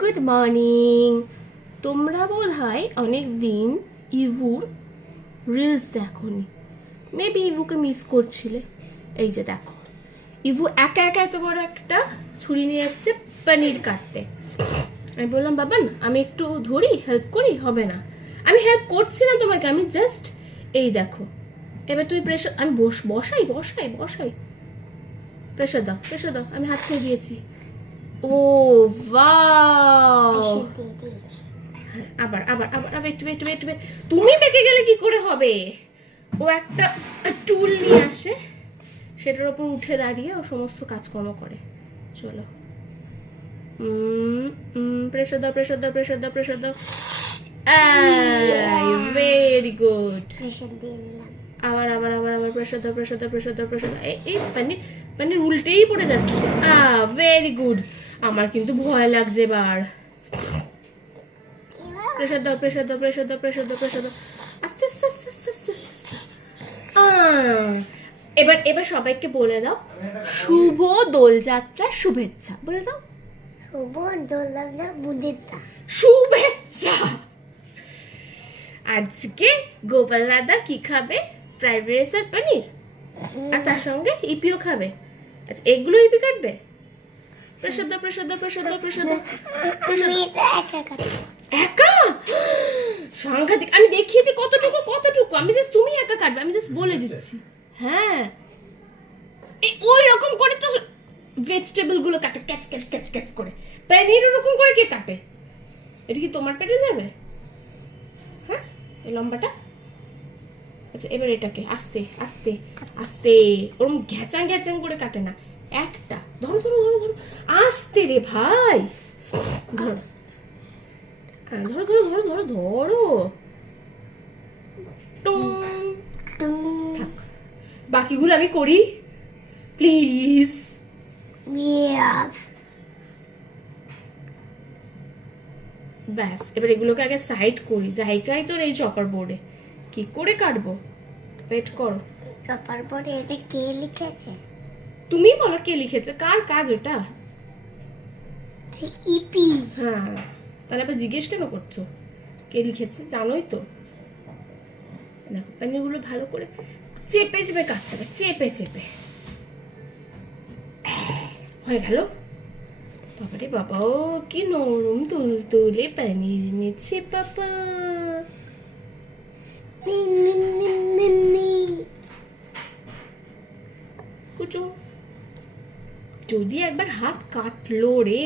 Good morning. তোমরা বোধহয় অনেক দিন ইভুর রিলস দেখোনি, মেবি ইভুকে মিস করছিলে। এই যে দেখো, ইভু একা একা এত বড় একটা ছুরি নিয়ে এসছে পনির কাটতে। আমি বললাম বাবান আমি একটু ধরি, হেল্প করি। হবে না, আমি হেল্প করছি না তোমাকে, আমি জাস্ট এই দেখো। এবার তুই প্রেশার, আমি বসাই বসাই বসাই প্রেশার দাও, প্রেশার দাও। আমি হাত ছেড়ে দিয়েছি। ও ওয়াও, আবার আবার আবার আবার একটু একটু একটু। তুমি বেঁকে গেলে কি করে হবে? ও একটা টুল নিয়ে আসে, সেটার উপর উঠে দাঁড়িয়ে ও সমস্ত কাজকর্ম করে। চলো, প্রেশার দাও প্রেশার দাও প্রেশার দাও প্রেশার দাও। Very good. আবার আবার আবার আবার প্রেশার দাও প্রেশার দাও প্রেশার দাও প্রেশার দাও। এই পানির পানির উল্টেই পড়ে যাচ্ছে। Very good. আমার কিন্তু ভয় লাগছে এবার। প্রেশার দাও প্রেশার দাও প্রেশার দাও প্রেশার দাও প্রেশার দাও। আস্তে আস্তে আস্তে আস্তে আস্তে আস্তে। এবার এবার সবাইকে বলে দাও শুভ দোলযাত্রার শুভেচ্ছা। বলে দাও শুভ দোলযাত্রা বুদিতা শুভেচ্ছা। আজকে গোপাল দাদা কি খাবে? ফ্রাইড রাইস আর পনির, আর তার সঙ্গে ইপিও খাবে। আচ্ছা, এগুলো ইপি কাটবে। প্রেশার দাও প্রেশার দাও প্রেশার দাও প্রেশার দাও প্রেশার দাও। একা সাংঘাতিক। আমি দেখিয়ে দিই কতটুকু কতটুকু। আমি জাস্ট, তুমি একা কাটবে, আমি জাস্ট বলে দিচ্ছি। হ্যাঁ, ওই রকম করে তো ভেজিটেবল গুলো কাটে, ক্যাচ ক্যাচ ক্যাচ ক্যাচ করে। পনির ওরকম করে কে কাটে? এটা কি তোমার পেটে যাবে? হ্যাঁ, এই লম্বাটা। আচ্ছা, এবার এটাকে আস্তে আস্তে আস্তে, ওরকম ঘ্যাচাং ঘ্যাচাং করে কাটে না। একটা ধরো ধরো ধরো ধরো, আস্তে রে ভাই, ধরো। হ্যাঁ, ধরো ধরো ধরো ধরো ধরো। থাক, বাকিগুলো আমি করি প্লিজ। ব্যাস, এবার এগুলোকে আগে সাইড করি। জায়গায় তো এই চপার বোর্ডে, কি করে কাটবো? ওয়েট করো। চপার বোর্ডে এটা কে লিখেছে? তুমি বলো কে লিখেছে, কার কাজ ওটা? ইপি। হ্যাঁ, তাহলে আবার জিজ্ঞেস কেন করছো কে লিখেছে? জানোই তো। দেখো, পানিরগুলো ভালো করে চেপে চেপে কাটতে হবে, চেপে চেপে। হয়ে গেল। বাবারে বাবা, ও কি নরম তুলতুলে পানির নিচ্ছে বাবা। কুচু, যদি একবার হাত কাটলো রে।